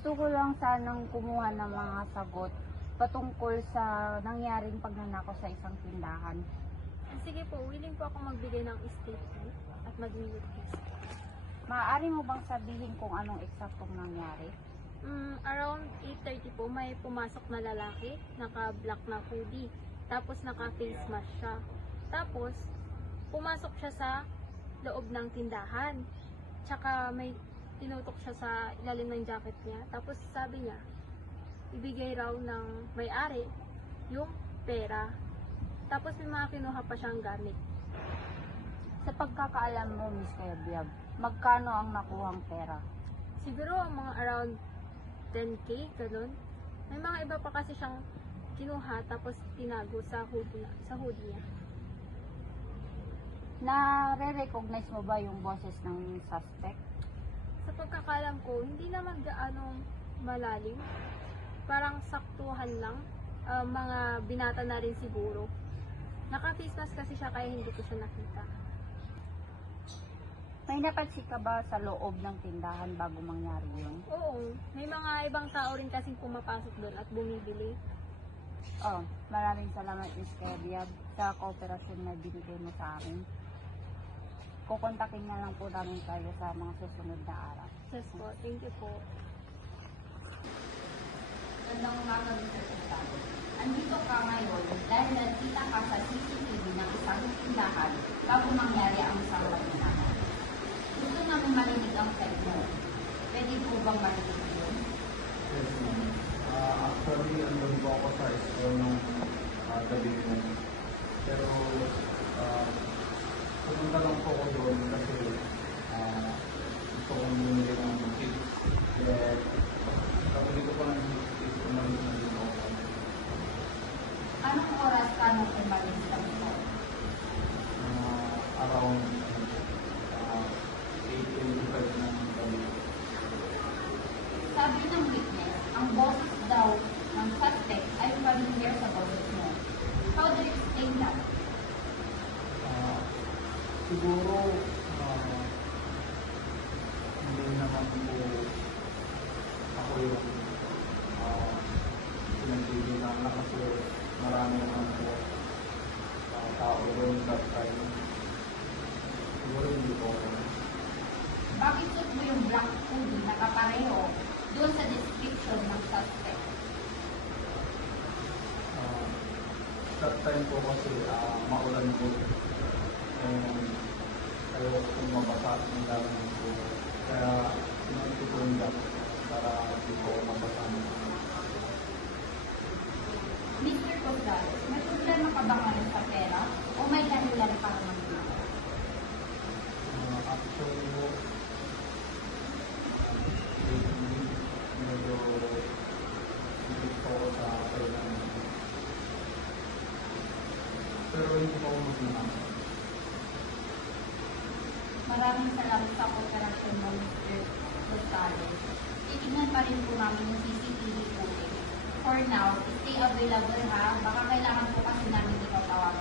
Gusto ko lang sanang kumuha ng mga sagot patungkol sa nangyaring pagnanakaw sa isang tindahan. Sige po, willing po ako magbigay ng statement at maging witness. Maaari mo bang sabihin kung anong eksaktong nangyari? Around 8:30 po, may pumasok na lalaki, naka-black na hoodie, tapos naka-face mask siya. Tapos, pumasok siya sa loob ng tindahan. Tsaka may tinutok siya sa ilalim ng jacket niya. Tapos sabi niya, ibigay raw ng may-ari yung pera. Tapos may mga kinuha pa siyang gamit. Sa pagkakaalam mo, Miss Kayabyab, magkano ang nakuhang pera? Siguro mga around 10K, ganun. May mga iba pa kasi siyang kinuha tapos tinago sa hoodie niya. Nare-recognize mo ba yung boses ng suspect? Sa pagkakalam ko, hindi naman gaanong malalim. Parang saktuhan lang. Mga binata na rin siguro. Naka-face mask kasi siya kaya hindi ko siya nakita. May napansin ka ba sa loob ng tindahan bago mangyari yun? Oo, may mga ibang tao rin kasing pumapasok doon at bumibili. Maraming salamat, Miss Kayabyab, sa kooperasyon na binigay mo sa akin. Kukontakin na lang po namin kayo sa mga susunod na araw. Yes po, thank you po. Gandang umaga, Mr. Tostado. Andito ka ngayon dahil nakita ka sa CCTV ng isang tindahan bago mangyari ang isang pagnanakaw. Gusto namin marinig ang side mo. Pwede po bang marinig yun? Yes, ma'am. Actually, andun po ako sa school nung gabi mo. Pero, pumunta lang po ako doon kasi gusto kong bumili ng kids. Kaya, kapag ko pa ng kids, umalis na din ako. Anong oras ka nung umalis sa school? Around 8:25 ng gabi. Sabi ng witness, ang boses daw ng suspect ay familiar sa boses mo. How do you explain that? Siguro, hindi naman po ako yung pinagbibilang na kasi marami naman po tao doon that time. Siguro hindi po ako. Bakit suot mo yung black hoodie na kapareho doon sa description ng suspect? That time po kasi maulan po. And ayaw kong mabasa ng gamit ko. Kaya sinuti ko yung gamit para hindi ko mabasa. Mr. Gonzales, may problema ka ba ngayon sa pera o may dahilan para magnakaw? Actually po, medyo gusto ko sa kailangan. Pero hindi ko magnakaw. Maraming salamat sa kooperasyon mo, Mr. Gonzales. Titignan pa rin po namin yung CCTV footage. For now, stay available ha. Baka kailangan po kasi namin ikaw tawagan.